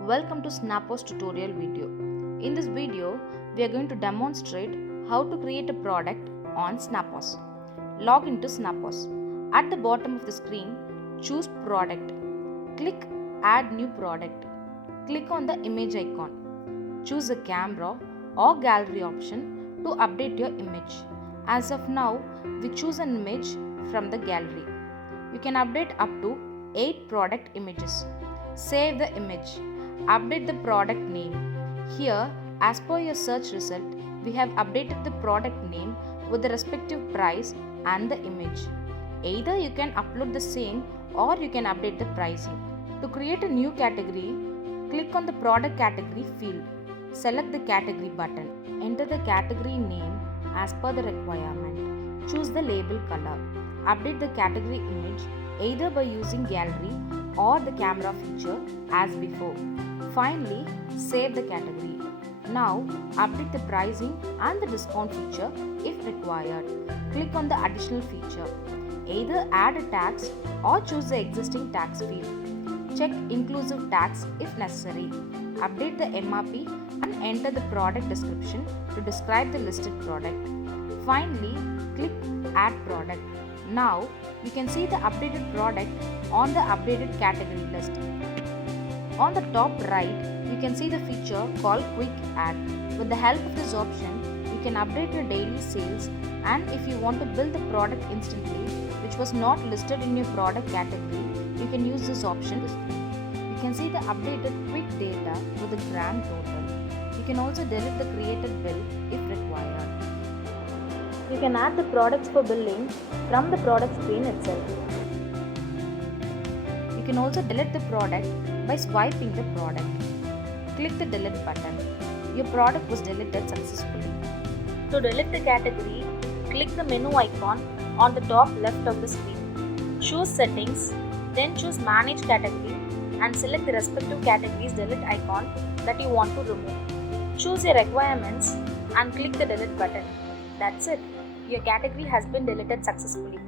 Welcome to SNAPOS tutorial video. In this video, we are going to demonstrate how to create a product on SNAPOS. Log into SNAPOS. At the bottom of the screen, choose Product. Click Add New Product. Click on the image icon. Choose a camera or gallery option to update your image. As of now, we choose an image from the gallery. You can update up to 8 product images. Save the image. Update the product name. Here, as per your search result, we have updated the product name with the respective price and the image. Either you can upload the same or you can update the pricing. To create a new category, click on the product category field. Select the category button. Enter the category name as per the requirement. Choose the label color. Update the category image either by using gallery or the camera feature as before. Finally, save the category. Now, update the pricing and the discount feature if required. Click on the additional feature. Either add a tax or choose the existing tax field. Check inclusive tax if necessary. Update the MRP and enter the product description to describe the listed product. Finally, click Add Product. Now, you can see the updated product on the updated category list. On the top right, you can see the feature called Quick Add. With the help of this option, you can update your daily sales, and if you want to build the product instantly, which was not listed in your product category, you can use this option. You can see the updated quick data with the grand total. You can also delete the created bill if required. You can add the products for billing from the product screen itself. You can also delete the product by swiping the product. Click the delete button. Your product was deleted successfully. To delete the category, click the menu icon on the top left of the screen. Choose Settings, then choose Manage Category and select the respective category's delete icon that you want to remove. Choose your requirements and click the delete button. That's it. Your category has been deleted successfully.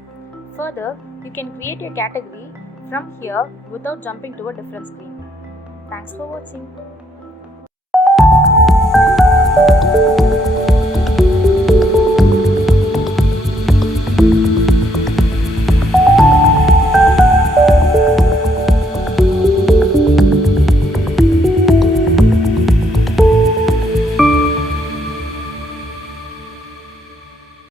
Further, you can create your category from here without jumping to a different screen. Thanks for watching.